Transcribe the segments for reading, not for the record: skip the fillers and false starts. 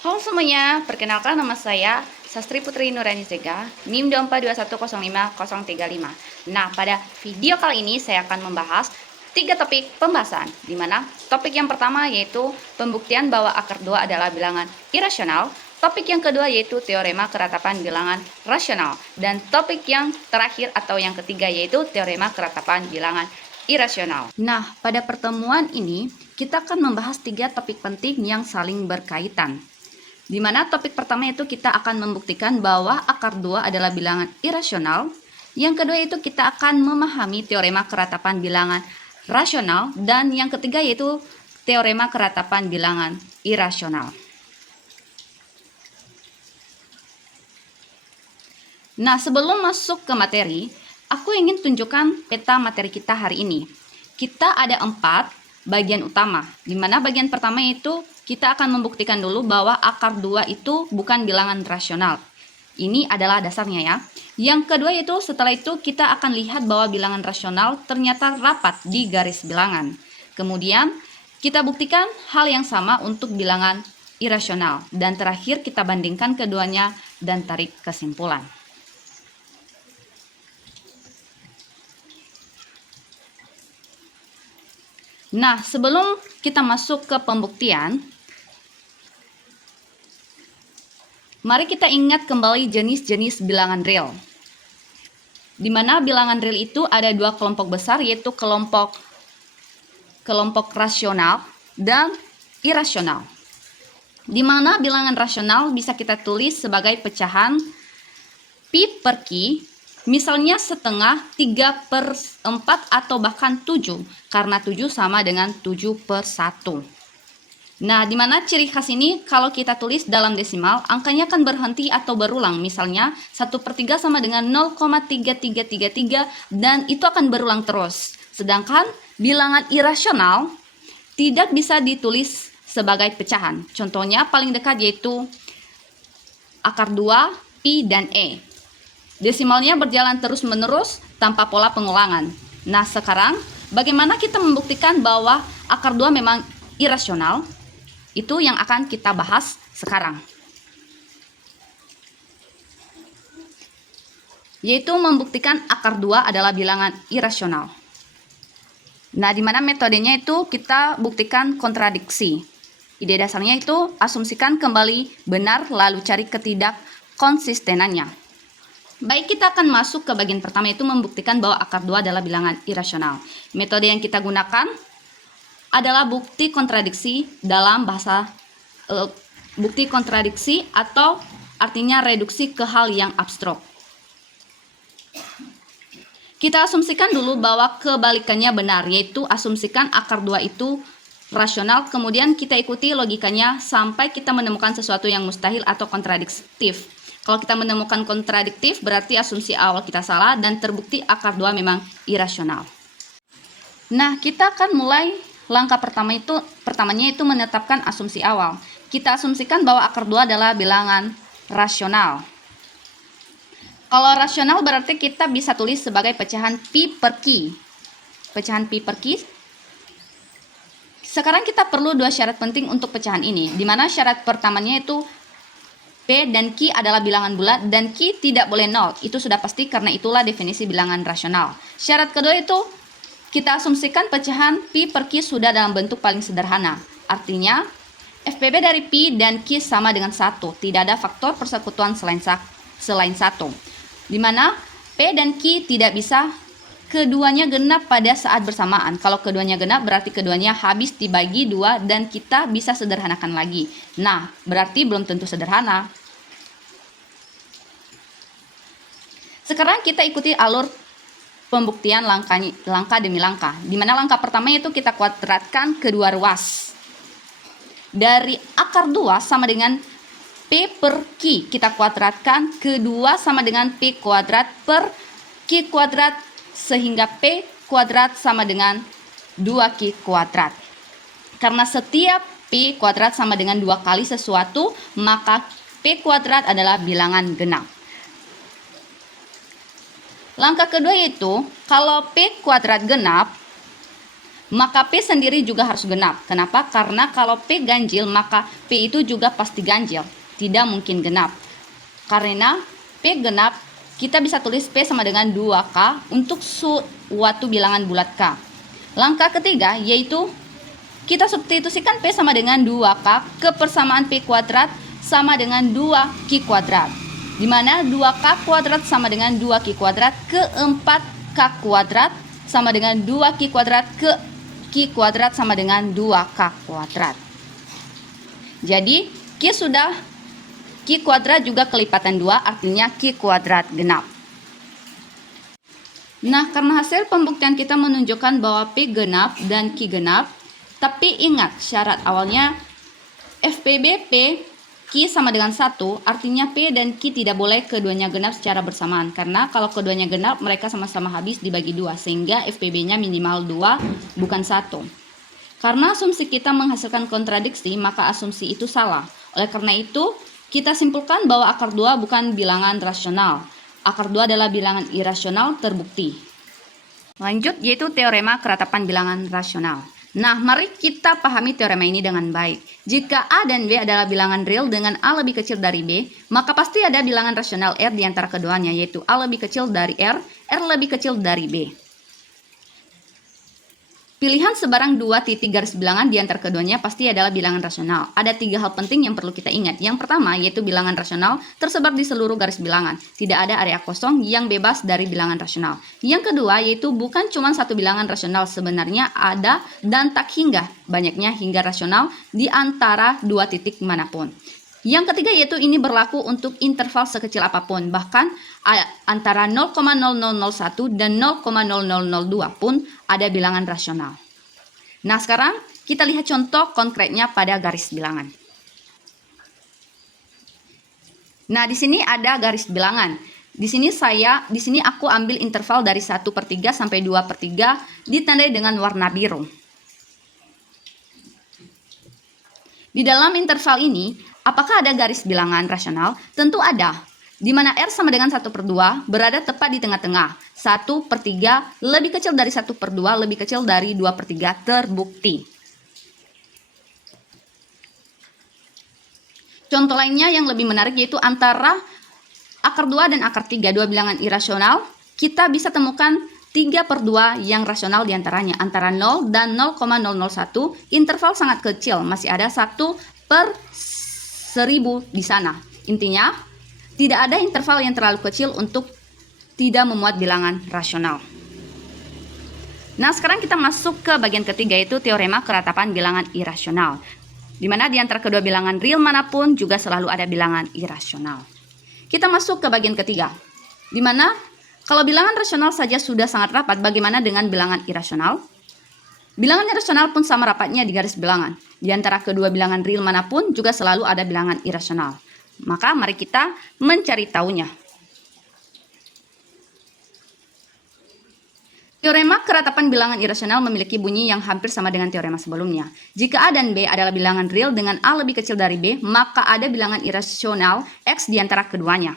Halo semuanya, perkenalkan nama saya Sastri Putri Nurani Sega, NIM 242105035. Nah, pada video kali ini saya akan membahas 3 topik pembahasan, di mana topik yang pertama yaitu pembuktian bahwa akar 2 adalah bilangan irasional, topik yang kedua yaitu teorema keratapan bilangan rasional, dan topik yang terakhir atau yang ketiga yaitu teorema keratapan bilangan irasional. Nah, pada pertemuan ini kita akan membahas 3 topik penting yang saling berkaitan. Di mana topik pertama itu kita akan membuktikan bahwa akar 2 adalah bilangan irasional. Yang kedua itu kita akan memahami teorema keratapan bilangan rasional. Dan yang ketiga yaitu teorema keratapan bilangan irasional. Nah, sebelum masuk ke materi, aku ingin tunjukkan peta materi kita hari ini. Kita ada 4 bagian utama, di mana bagian pertama itu kita akan membuktikan dulu bahwa akar 2 itu bukan bilangan rasional. Ini adalah dasarnya ya. Yang kedua itu setelah itu kita akan lihat bahwa bilangan rasional ternyata rapat di garis bilangan. Kemudian kita buktikan hal yang sama untuk bilangan irasional. Dan terakhir kita bandingkan keduanya dan tarik kesimpulan. Nah, sebelum kita masuk ke pembuktian, mari kita ingat kembali jenis-jenis bilangan real. Di mana bilangan real itu ada 2 kelompok besar, yaitu kelompok rasional dan irasional. Di mana bilangan rasional bisa kita tulis sebagai pecahan pi per Q, misalnya setengah, 3/4 atau bahkan 7, karena 7 sama dengan 7/1. Nah, di mana ciri khas ini kalau kita tulis dalam desimal, angkanya akan berhenti atau berulang. Misalnya 1/3 sama dengan 0,3333 dan itu akan berulang terus. Sedangkan bilangan irasional tidak bisa ditulis sebagai pecahan. Contohnya paling dekat yaitu akar 2, pi dan e. Desimalnya berjalan terus-menerus tanpa pola pengulangan. Nah, sekarang bagaimana kita membuktikan bahwa akar 2 memang irasional? Itu yang akan kita bahas sekarang. Yaitu membuktikan akar 2 adalah bilangan irasional. Nah, di mana metodenya itu kita buktikan kontradiksi. Ide dasarnya itu asumsikan kembali benar lalu cari ketidakkonsistenannya. Baik, kita akan masuk ke bagian pertama, itu membuktikan bahwa akar 2 adalah bilangan irasional. Metode yang kita gunakan adalah bukti kontradiksi dalam bahasa bukti kontradiksi atau artinya reduksi ke hal yang abstrak. Kita asumsikan dulu bahwa kebalikannya benar, yaitu asumsikan akar 2 itu rasional, kemudian kita ikuti logikanya sampai kita menemukan sesuatu yang mustahil atau kontradiktif. Kalau kita menemukan kontradiktif, berarti asumsi awal kita salah dan terbukti akar 2 memang irasional. Nah, kita akan mulai langkah pertamanya itu menetapkan asumsi awal. Kita asumsikan bahwa akar 2 adalah bilangan rasional. Kalau rasional berarti kita bisa tulis sebagai pecahan pi per Q. Pecahan pi per Q. Sekarang kita perlu 2 syarat penting untuk pecahan ini, di mana syarat pertamanya itu P dan Q adalah bilangan bulat dan Q tidak boleh 0. Itu sudah pasti karena itulah definisi bilangan rasional. Syarat kedua itu kita asumsikan pecahan pi per Q sudah dalam bentuk paling sederhana. Artinya, FPB dari pi dan Q sama dengan 1. Tidak ada faktor persekutuan selain 1. Di mana P dan Q tidak bisa keduanya genap pada saat bersamaan. Kalau keduanya genap berarti keduanya habis dibagi 2 dan kita bisa sederhanakan lagi. Nah, berarti belum tentu sederhana. Sekarang kita ikuti alur pembuktian langkah demi langkah. Di mana langkah pertama itu kita kuadratkan kedua ruas. Dari akar 2 sama dengan P per Q, kita kuadratkan kedua sama dengan P kuadrat per Q kuadrat sehingga P kuadrat sama dengan 2Q kuadrat. Karena setiap P kuadrat sama dengan 2 kali sesuatu, maka P kuadrat adalah bilangan genap. Langkah kedua yaitu kalau P kuadrat genap, maka P sendiri juga harus genap. Kenapa? Karena kalau P ganjil, maka P itu juga pasti ganjil. Tidak mungkin genap. Karena P genap, kita bisa tulis P sama dengan 2K untuk suatu bilangan bulat K. Langkah ketiga yaitu kita substitusikan P sama dengan 2K ke persamaan P kuadrat sama dengan 2Q kuadrat. Di mana 2K kuadrat sama dengan 2Q kuadrat ke 4K kuadrat sama dengan 2Q kuadrat ke Q kuadrat sama dengan 2K kuadrat. Jadi Q kuadrat juga kelipatan 2, artinya Q kuadrat genap. Nah, karena hasil pembuktian kita menunjukkan bahwa P genap dan Q genap, tapi ingat syarat awalnya FPB Q sama dengan 1, artinya P dan Q tidak boleh keduanya genap secara bersamaan. Karena kalau keduanya genap, mereka sama-sama habis dibagi 2, sehingga FPB-nya minimal 2, bukan 1. Karena asumsi kita menghasilkan kontradiksi, maka asumsi itu salah. Oleh karena itu, kita simpulkan bahwa akar 2 bukan bilangan rasional. Akar 2 adalah bilangan irasional terbukti. Lanjut, yaitu teorema keratapan bilangan rasional. Nah, mari kita pahami teorema ini dengan baik. Jika A dan B adalah bilangan real dengan A lebih kecil dari B, maka pasti ada bilangan rasional R di antara keduanya, yaitu A lebih kecil dari R lebih kecil dari B. Pilihan sebarang dua titik garis bilangan di antara keduanya pasti adalah bilangan rasional. Ada 3 hal penting yang perlu kita ingat. Yang pertama yaitu bilangan rasional tersebar di seluruh garis bilangan. Tidak ada area kosong yang bebas dari bilangan rasional. Yang kedua yaitu bukan cuma satu bilangan rasional, sebenarnya ada dan tak hingga banyaknya hingga rasional di antara dua titik manapun. Yang ketiga yaitu ini berlaku untuk interval sekecil apapun, bahkan antara 0,0001 dan 0,0002 pun ada bilangan rasional. Nah, sekarang kita lihat contoh konkretnya pada garis bilangan. Nah, di sini ada garis bilangan. Di sini aku ambil interval dari 1/3 sampai 2/3 ditandai dengan warna biru. Di dalam interval ini, apakah ada garis bilangan rasional? Tentu ada, di mana R sama dengan 1/2 berada tepat di tengah-tengah. 1/3 lebih kecil dari 1/2 lebih kecil dari 2/3 terbukti. Contoh lainnya yang lebih menarik yaitu antara akar 2 dan akar 3, dua bilangan irasional, kita bisa temukan 3/2 yang rasional diantaranya. Antara 0 dan 0,001 interval sangat kecil, masih ada 1/1000 di sana. Intinya, tidak ada interval yang terlalu kecil untuk tidak memuat bilangan rasional. Nah, sekarang kita masuk ke bagian ketiga yaitu teorema keratapan bilangan irasional. Di mana di antara kedua bilangan real manapun juga selalu ada bilangan irasional. Kita masuk ke bagian ketiga. Di mana kalau bilangan rasional saja sudah sangat rapat, bagaimana dengan bilangan irasional? Bilangan irasional pun sama rapatnya di garis bilangan. Di antara kedua bilangan real manapun juga selalu ada bilangan irasional. Maka mari kita mencari tahunya. Teorema keratapan bilangan irasional memiliki bunyi yang hampir sama dengan teorema sebelumnya. Jika A dan B adalah bilangan real dengan A lebih kecil dari B, maka ada bilangan irasional X di antara keduanya.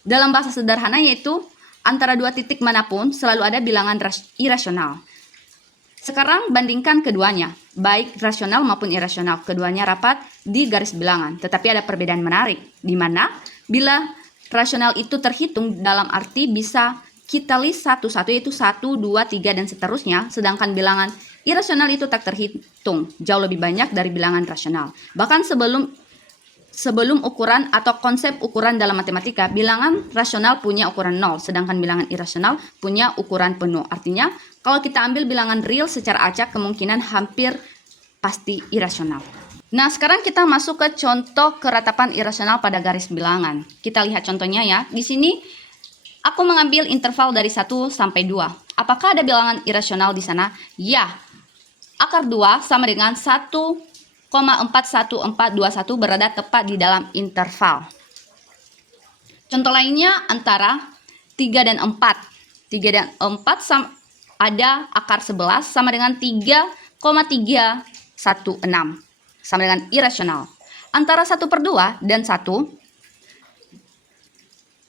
Dalam bahasa sederhana yaitu antara dua titik manapun selalu ada bilangan irasional. Sekarang bandingkan keduanya, baik rasional maupun irasional. Keduanya rapat di garis bilangan, tetapi ada perbedaan menarik, di mana bila rasional itu terhitung dalam arti bisa kita list satu-satu yaitu 1, 2, 3 dan seterusnya, sedangkan bilangan irasional itu tak terhitung, jauh lebih banyak dari bilangan rasional. Bahkan sebelum ukuran atau konsep ukuran dalam matematika, bilangan rasional punya ukuran 0, sedangkan bilangan irasional punya ukuran penuh. Artinya, kalau kita ambil bilangan real secara acak, kemungkinan hampir pasti irasional. Nah, sekarang kita masuk ke contoh keratapan irasional pada garis bilangan. Kita lihat contohnya ya. Di sini, aku mengambil interval dari 1 sampai 2. Apakah ada bilangan irasional di sana? Ya. Akar 2 sama dengan 1,41421 berada tepat di dalam interval. Contoh lainnya antara 3 dan 4. 3 dan 4 ada akar 11 sama dengan 3,316 sama dengan irasional. Antara 1/2 dan 1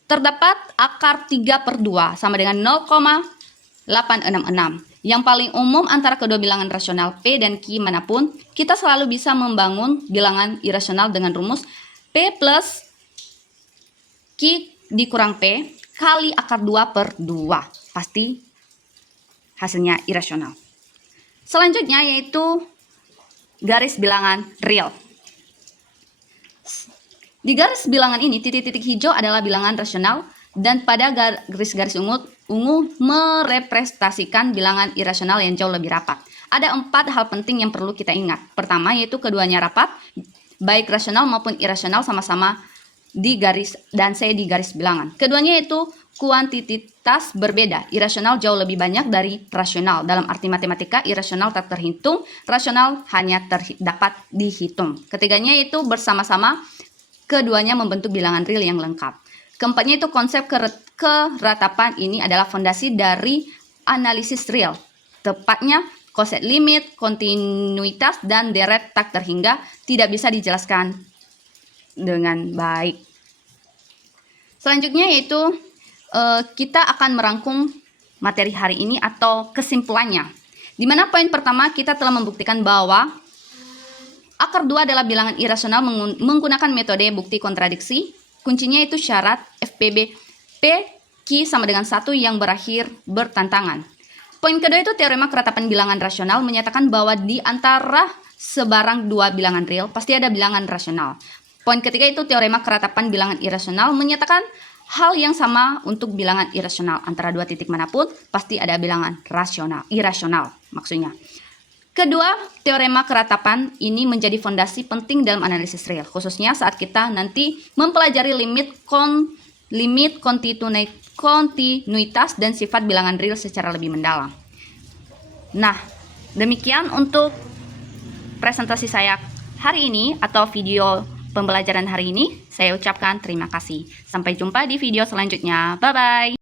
terdapat akar 3/2 sama dengan 0,866. Yang paling umum antara kedua bilangan rasional P dan Q manapun, kita selalu bisa membangun bilangan irasional dengan rumus P plus Q dikurang P kali akar 2 per 2. Pasti hasilnya irasional. Selanjutnya yaitu garis bilangan real. Di garis bilangan ini, titik-titik hijau adalah bilangan rasional dan pada garis-garis ungu merepresentasikan bilangan irasional yang jauh lebih rapat. Ada 4 hal penting yang perlu kita ingat. Pertama yaitu keduanya rapat, baik rasional maupun irasional sama-sama di garis dan C di garis bilangan. Keduanya yaitu kuantitas berbeda. Irasional jauh lebih banyak dari rasional. Dalam arti matematika, irasional tak terhitung, rasional hanya dapat dihitung. Ketiganya yaitu bersama-sama, keduanya membentuk bilangan real yang lengkap. Keempatnya itu konsep keratapan ini adalah fondasi dari analisis real. Tepatnya konsep limit, kontinuitas, dan deret tak terhingga tidak bisa dijelaskan dengan baik. Selanjutnya yaitu kita akan merangkum materi hari ini atau kesimpulannya. Di mana poin pertama kita telah membuktikan bahwa akar 2 adalah bilangan irasional menggunakan metode bukti kontradiksi. Kuncinya itu syarat FPB P Q sama dengan 1 yang berakhir bertantangan. Poin kedua itu teorema keratapan bilangan rasional menyatakan bahwa di antara sebarang dua bilangan real pasti ada bilangan rasional. Poin ketiga itu teorema keratapan bilangan irasional menyatakan hal yang sama untuk bilangan irasional. Antara dua titik manapun pasti ada bilangan irasional maksudnya. Kedua, teorema keratapan ini menjadi fondasi penting dalam analisis real, khususnya saat kita nanti mempelajari limit kontinuitas dan sifat bilangan real secara lebih mendalam. Nah, demikian untuk presentasi saya hari ini atau video pembelajaran hari ini. Saya ucapkan terima kasih. Sampai jumpa di video selanjutnya. Bye-bye.